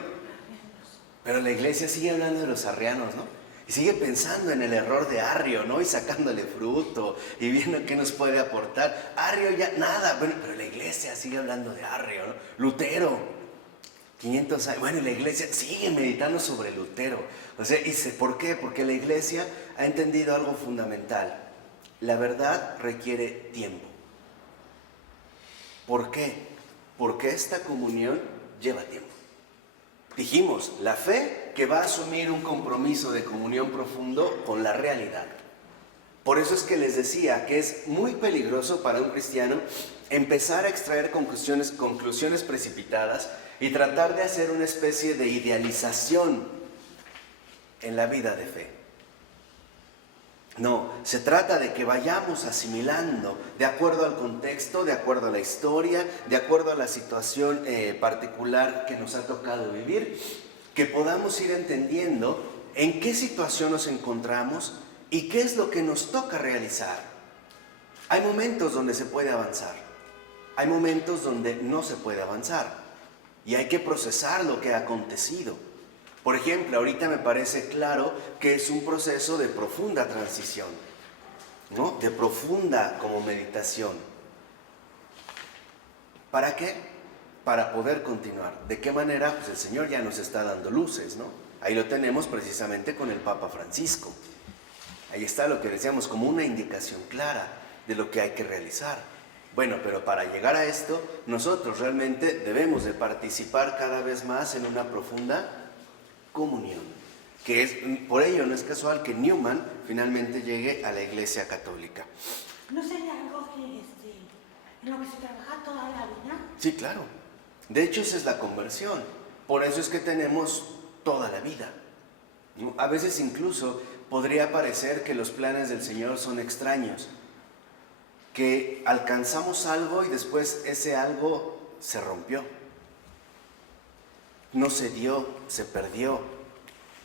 pero la iglesia sigue hablando de los arrianos, ¿no? Y sigue pensando en el error de Arrio, ¿no? Y sacándole fruto y viendo qué nos puede aportar. Arrio ya nada, bueno, pero la iglesia sigue hablando de Arrio, ¿no? Lutero, 500 años, bueno, y la iglesia sigue meditando sobre Lutero. O sea, ¿por qué? Porque la iglesia ha entendido algo fundamental. La verdad requiere tiempo. ¿Por qué? Porque esta comunión lleva tiempo. Dijimos, la fe que va a asumir un compromiso de comunión profundo con la realidad. Por eso es que les decía que es muy peligroso para un cristiano empezar a extraer conclusiones precipitadas y tratar de hacer una especie de idealización en la vida de fe. No, se trata de que vayamos asimilando de acuerdo al contexto, de acuerdo a la historia, de acuerdo a la situación particular que nos ha tocado vivir, que podamos ir entendiendo en qué situación nos encontramos y qué es lo que nos toca realizar. Hay momentos donde se puede avanzar, hay momentos donde no se puede avanzar y hay que procesar lo que ha acontecido. Por ejemplo, ahorita me parece claro que es un proceso de profunda transición, ¿no? De profunda como meditación. ¿Para qué? Para poder continuar. ¿De qué manera? Pues el Señor ya nos está dando luces, ¿no? Ahí lo tenemos precisamente con el Papa Francisco. Ahí está lo que decíamos como una indicación clara de lo que hay que realizar. Bueno, pero para llegar a esto, nosotros realmente debemos de participar cada vez más en una profunda comunión, que es, por ello no es casual que Newman finalmente llegue a la Iglesia Católica. ¿No sería algo que, en lo que se trabaja toda la vida? Sí, claro. De hecho, esa es la conversión. Por eso es que tenemos toda la vida, ¿no? A veces incluso podría parecer que los planes del Señor son extraños, que alcanzamos algo y después ese algo se rompió. No se dio, se perdió.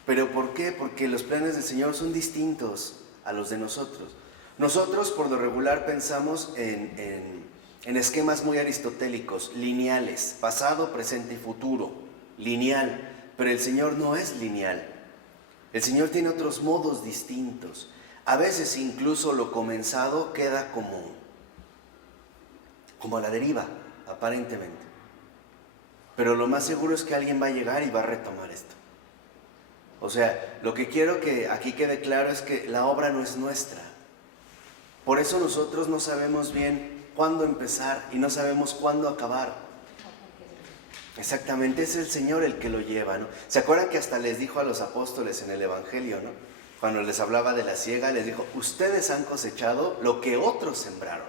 ¿Pero por qué? Porque los planes del Señor son distintos a los de nosotros. Nosotros por lo regular pensamos en esquemas muy aristotélicos, lineales, pasado, presente y futuro, lineal, pero el Señor no es lineal. El Señor tiene otros modos distintos. A veces incluso lo comenzado queda como a la deriva, aparentemente. Pero lo más seguro es que alguien va a llegar y va a retomar esto. O sea, lo que quiero que aquí quede claro es que la obra no es nuestra. Por eso nosotros no sabemos bien cuándo empezar y no sabemos cuándo acabar. Exactamente, es el Señor el que lo lleva, ¿no? ¿Se acuerdan que hasta les dijo a los apóstoles en el Evangelio, ¿no? Cuando les hablaba de la siega, les dijo, ustedes han cosechado lo que otros sembraron.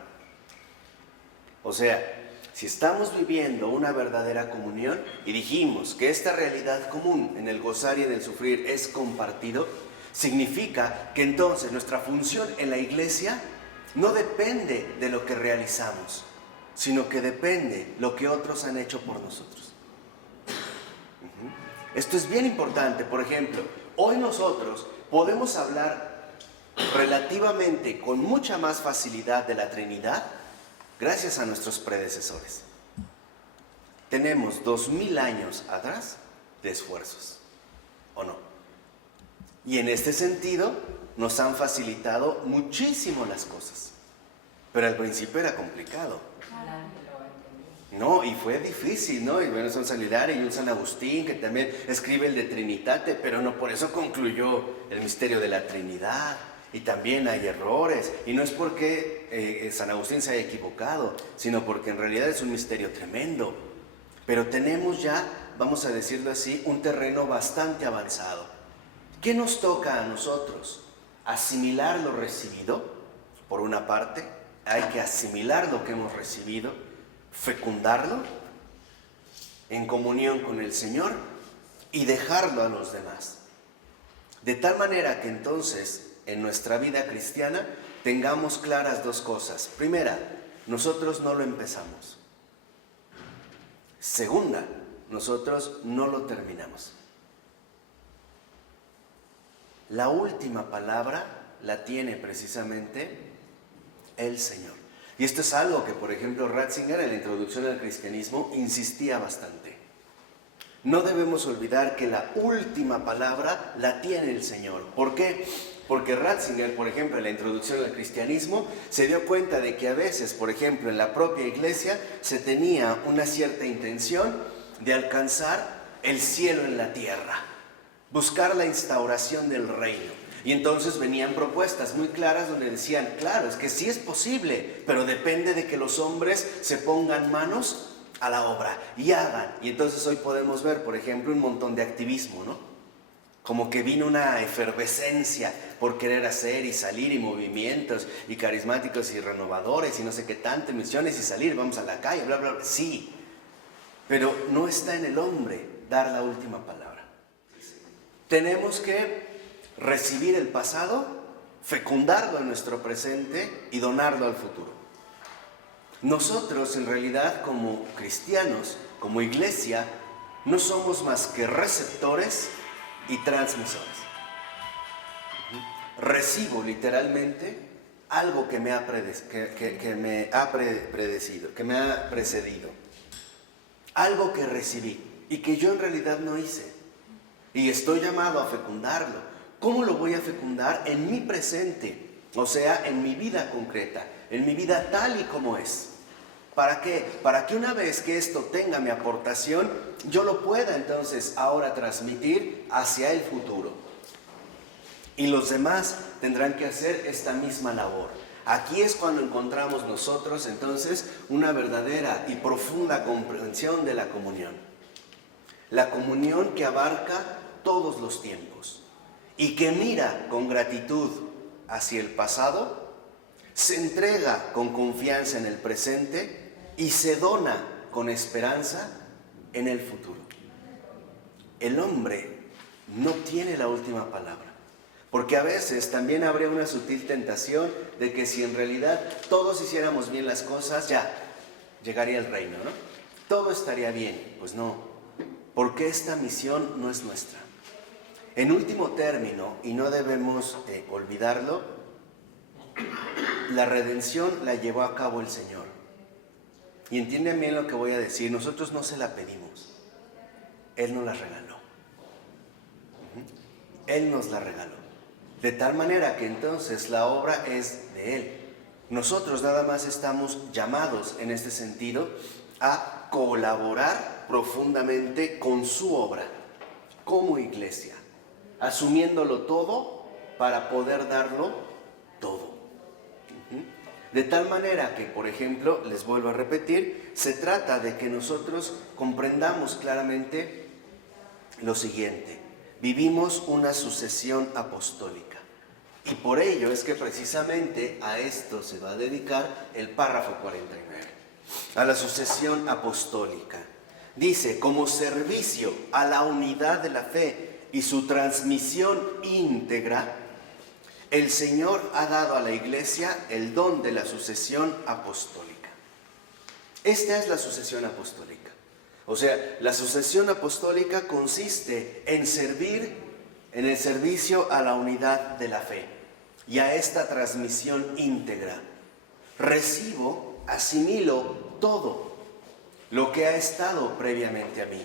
O sea, si estamos viviendo una verdadera comunión y dijimos que esta realidad común en el gozar y en el sufrir es compartido, significa que entonces nuestra función en la iglesia no depende de lo que realizamos, sino que depende lo que otros han hecho por nosotros. Esto es bien importante. Por ejemplo, hoy nosotros podemos hablar relativamente con mucha más facilidad de la Trinidad gracias a nuestros predecesores. Tenemos 2000 años atrás de esfuerzos, ¿o no? Y en este sentido nos han facilitado muchísimo las cosas, pero al principio era complicado. No, y fue difícil, ¿no? Y bueno, son San Hilario y un San Agustín que también escribe el de Trinitate, pero no por eso concluyó el misterio de la Trinidad. Y también hay errores, y no es porque San Agustín se haya equivocado, sino porque en realidad es un misterio tremendo. Pero tenemos ya, vamos a decirlo así, un terreno bastante avanzado. ¿Qué nos toca a nosotros? Asimilar lo recibido, por una parte, hay que asimilar lo que hemos recibido, fecundarlo en comunión con el Señor y dejarlo a los demás. De tal manera que entonces en nuestra vida cristiana tengamos claras dos cosas. Primera, nosotros no lo empezamos. Segunda, nosotros no lo terminamos. La última palabra la tiene precisamente el Señor. Y esto es algo que, por ejemplo, Ratzinger en la introducción al cristianismo insistía bastante. No debemos olvidar que la última palabra la tiene el Señor. ¿Por qué? Porque Ratzinger, por ejemplo, en la introducción al cristianismo, se dio cuenta de que a veces, por ejemplo, en la propia iglesia, se tenía una cierta intención de alcanzar el cielo en la tierra, buscar la instauración del reino. Y entonces venían propuestas muy claras donde decían, claro, es que sí es posible, pero depende de que los hombres se pongan manos a la obra y hagan. Y entonces hoy podemos ver, por ejemplo, un montón de activismo, ¿no? Como que vino una efervescencia por querer hacer y salir, y movimientos y carismáticos y renovadores y no sé qué tanto, misiones y salir, vamos a la calle, bla, bla, bla. Sí, pero no está en el hombre dar la última palabra. Tenemos que recibir el pasado, fecundarlo en nuestro presente y donarlo al futuro. Nosotros en realidad como cristianos, como iglesia, no somos más que receptores y transmisores. Recibo literalmente algo que me ha precedido, algo que recibí y que yo en realidad no hice, y estoy llamado a fecundarlo. ¿Cómo lo voy a fecundar? En mi presente, o sea, en mi vida concreta, en mi vida tal y como es. ¿Para qué? Para que una vez que esto tenga mi aportación, yo lo pueda entonces ahora transmitir hacia el futuro. Y los demás tendrán que hacer esta misma labor. Aquí es cuando encontramos nosotros entonces una verdadera y profunda comprensión de la comunión. La comunión que abarca todos los tiempos y que mira con gratitud hacia el pasado, se entrega con confianza en el presente y se dona con esperanza en el futuro. El hombre no tiene la última palabra, porque a veces también habría una sutil tentación de que si en realidad todos hiciéramos bien las cosas, ya llegaría el reino, ¿no? Todo estaría bien. Pues no, porque esta misión no es nuestra. En último término, y no debemos olvidarlo, la redención la llevó a cabo el Señor. Y entienden bien lo que voy a decir, nosotros no se la pedimos, Él nos la regaló. Él nos la regaló. De tal manera que entonces la obra es de Él. Nosotros nada más estamos llamados en este sentido a colaborar profundamente con su obra, como iglesia, asumiéndolo todo para poder darlo todo. De tal manera que, por ejemplo, les vuelvo a repetir, se trata de que nosotros comprendamos claramente lo siguiente: vivimos una sucesión apostólica. Y por ello es que precisamente a esto se va a dedicar el párrafo 49, a la sucesión apostólica. Dice, como servicio a la unidad de la fe y su transmisión íntegra, el Señor ha dado a la iglesia el don de la sucesión apostólica. Esta es la sucesión apostólica. O sea, la sucesión apostólica consiste en servir en el servicio a la unidad de la fe y a esta transmisión íntegra. Recibo, asimilo todo lo que ha estado previamente a mí.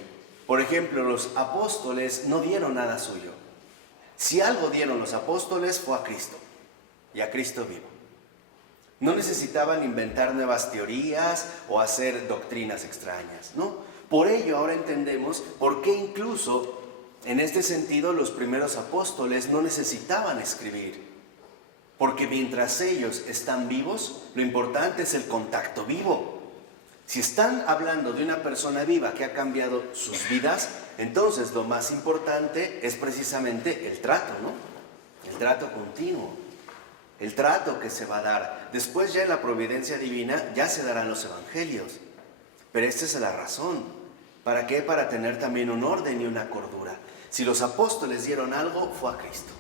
Por ejemplo, los apóstoles no dieron nada suyo. Si algo dieron los apóstoles fue a Cristo y a Cristo vivo. No necesitaban inventar nuevas teorías o hacer doctrinas extrañas, ¿no? Por ello ahora entendemos por qué incluso en este sentido los primeros apóstoles no necesitaban escribir. Porque mientras ellos están vivos, lo importante es el contacto vivo. Si están hablando de una persona viva que ha cambiado sus vidas, entonces lo más importante es precisamente el trato, ¿no? El trato continuo, el trato que se va a dar. Después ya en la providencia divina ya se darán los evangelios. Pero esta es la razón. ¿Para qué? Para tener también un orden y una cordura. Si los apóstoles dieron algo, fue a Cristo,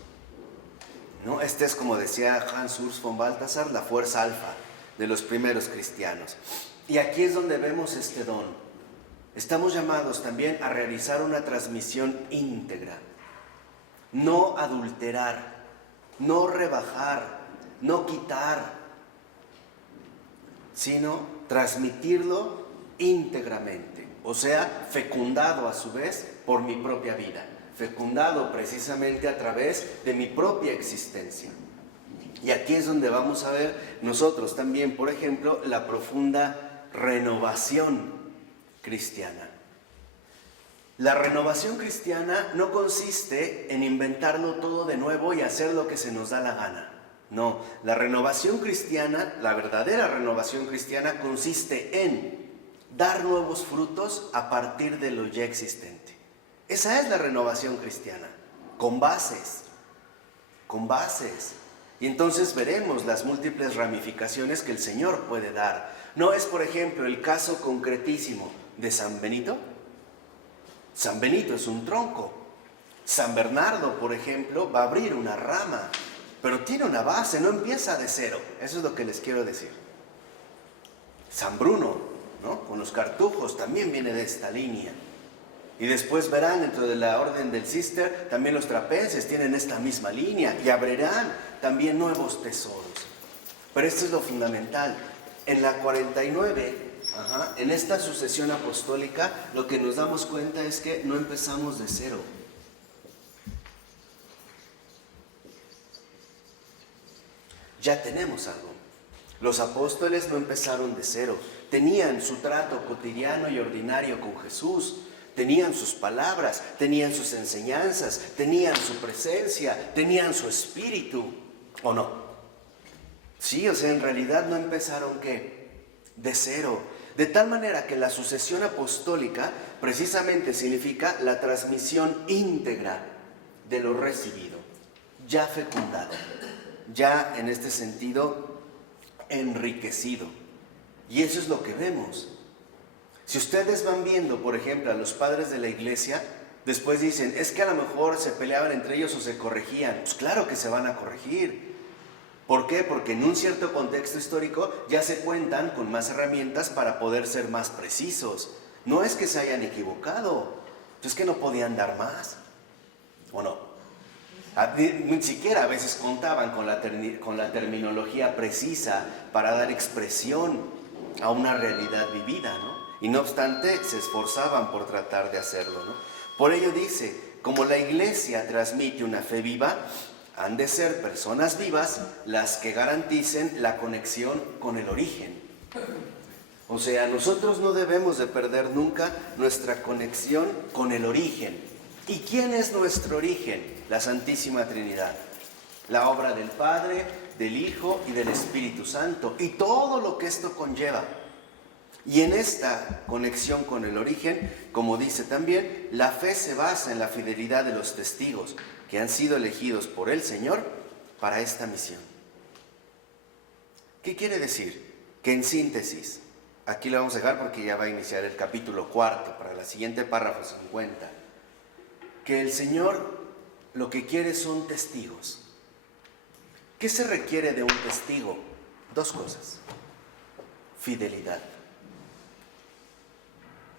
¿no? Este es, como decía Hans Urs von Balthasar, la fuerza alfa de los primeros cristianos. Y aquí es donde vemos este don. Estamos llamados también a realizar una transmisión íntegra. No adulterar, no rebajar, no quitar, sino transmitirlo íntegramente. O sea, fecundado a su vez por mi propia vida. Fecundado precisamente a través de mi propia existencia. Y aquí es donde vamos a ver nosotros también, por ejemplo, la profunda renovación cristiana. La renovación cristiana no consiste en inventarlo todo de nuevo y hacer lo que se nos da la gana. No, la renovación cristiana, la verdadera renovación cristiana consiste en dar nuevos frutos a partir de lo ya existente. Esa es la renovación cristiana, con bases. Y entonces veremos las múltiples ramificaciones que el Señor puede dar. ¿No es, por ejemplo, el caso concretísimo de San Benito? San Benito es un tronco. San Bernardo, por ejemplo, va a abrir una rama, pero tiene una base, no empieza de cero. Eso es lo que les quiero decir. San Bruno, ¿no?, con los cartujos, también viene de esta línea. Y después verán dentro de la orden del Cister, también los trapenses tienen esta misma línea y abrirán también nuevos tesoros. Pero esto es lo fundamental. En la 49, en esta sucesión apostólica, lo que nos damos cuenta es que no empezamos de cero. Ya tenemos algo. Los apóstoles no empezaron de cero. Tenían su trato cotidiano y ordinario con Jesús. Tenían sus palabras, tenían sus enseñanzas, tenían su presencia, tenían su espíritu, ¿o no? Sí, o sea, en realidad no empezaron, ¿qué? De cero. De tal manera que la sucesión apostólica precisamente significa la transmisión íntegra de lo recibido, ya fecundado, ya en este sentido enriquecido. Y eso es lo que vemos. Si ustedes van viendo, por ejemplo, a los padres de la iglesia, después dicen, es que a lo mejor se peleaban entre ellos o se corregían. Pues claro que se van a corregir. ¿Por qué? Porque en un cierto contexto histórico ya se cuentan con más herramientas para poder ser más precisos. No es que se hayan equivocado, es que no podían dar más, ¿o no? Ni siquiera a veces contaban con la terminología precisa para dar expresión a una realidad vivida, ¿no? Y no obstante, se esforzaban por tratar de hacerlo, ¿no? Por ello dice, como la iglesia transmite una fe viva, han de ser personas vivas las que garanticen la conexión con el origen. O sea, nosotros no debemos de perder nunca nuestra conexión con el origen. ¿Y quién es nuestro origen? La Santísima Trinidad. La obra del Padre, del Hijo y del Espíritu Santo. Y todo lo que esto conlleva. Y en esta conexión con el origen, como dice también, la fe se basa en la fidelidad de los testigos que han sido elegidos por el Señor para esta misión. ¿Qué quiere decir? Que en síntesis, aquí lo vamos a dejar porque ya va a iniciar el capítulo 4, para la siguiente párrafo 50, que el Señor lo que quiere son testigos. ¿Qué se requiere de un testigo? Dos cosas: fidelidad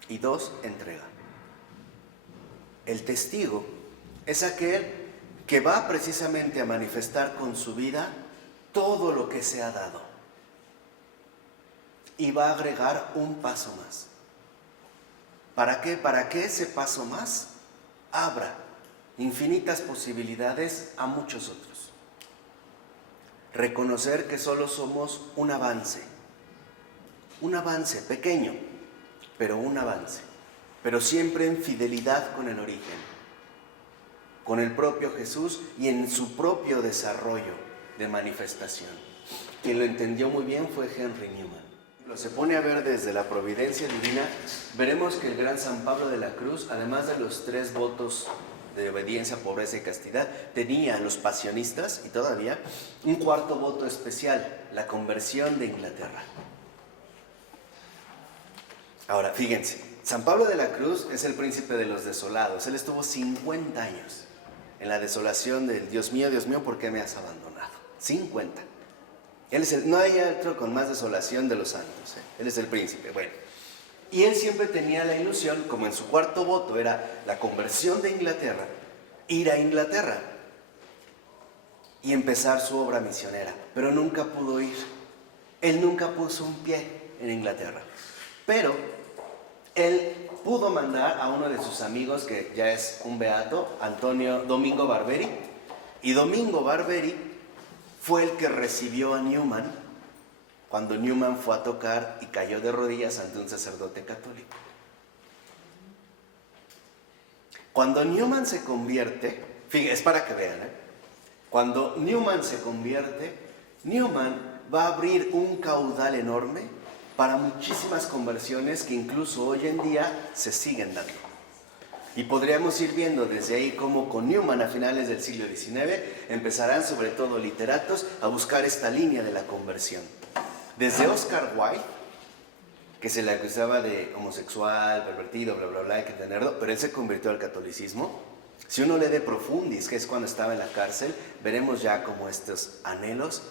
y dos, entrega. El testigo es aquel que va precisamente a manifestar con su vida todo lo que se ha dado y va a agregar un paso más. ¿Para qué? Para que ese paso más abra infinitas posibilidades a muchos otros. Reconocer que solo somos un avance pequeño, pero un avance, pero siempre en fidelidad con el origen, con el propio Jesús y en su propio desarrollo de manifestación. Quien lo entendió muy bien fue Henry Newman. Se pone a ver desde la providencia divina, veremos que el gran San Pablo de la Cruz, además de los 3 votos de obediencia, pobreza y castidad, tenía los pasionistas y todavía un 4º voto especial, la conversión de Inglaterra. Ahora, fíjense, San Pablo de la Cruz es el príncipe de los desolados. Él estuvo 50 años en la desolación del Dios mío, ¿por qué me has abandonado? 50. No hay otro con más desolación de los santos. Él es el príncipe. Bueno, y él siempre tenía la ilusión, como en su 4º voto era la conversión de Inglaterra, ir a Inglaterra y empezar su obra misionera, pero nunca pudo ir. Él nunca puso un pie en Inglaterra, pero él pudo mandar a uno de sus amigos, que ya es un beato, Domingo Barberi, y Domingo Barberi fue el que recibió a Newman cuando Newman fue a tocar y cayó de rodillas ante un sacerdote católico. Cuando Newman se convierte, fíjense, es para que vean, cuando Newman se convierte, Newman va a abrir un caudal enorme para muchísimas conversiones que incluso hoy en día se siguen dando. Y podríamos ir viendo desde ahí cómo con Newman a finales del siglo XIX empezarán sobre todo literatos a buscar esta línea de la conversión. Desde Oscar Wilde, que se le acusaba de homosexual, pervertido, bla, bla, bla, hay que tenerlo, pero él se convirtió al catolicismo. Si uno lee De Profundis, que es cuando estaba en la cárcel, veremos ya como estos anhelos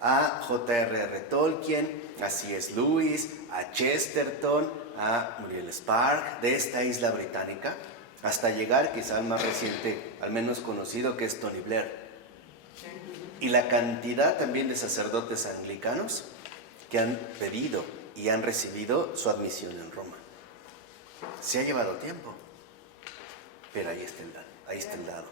a J.R.R. Tolkien, a C.S. Lewis, a Chesterton, a Muriel Spark, de esta isla británica, hasta llegar quizá al más reciente, al menos conocido, que es Tony Blair. Y la cantidad también de sacerdotes anglicanos que han pedido y han recibido su admisión en Roma. Se ha llevado tiempo, pero ahí está el dado.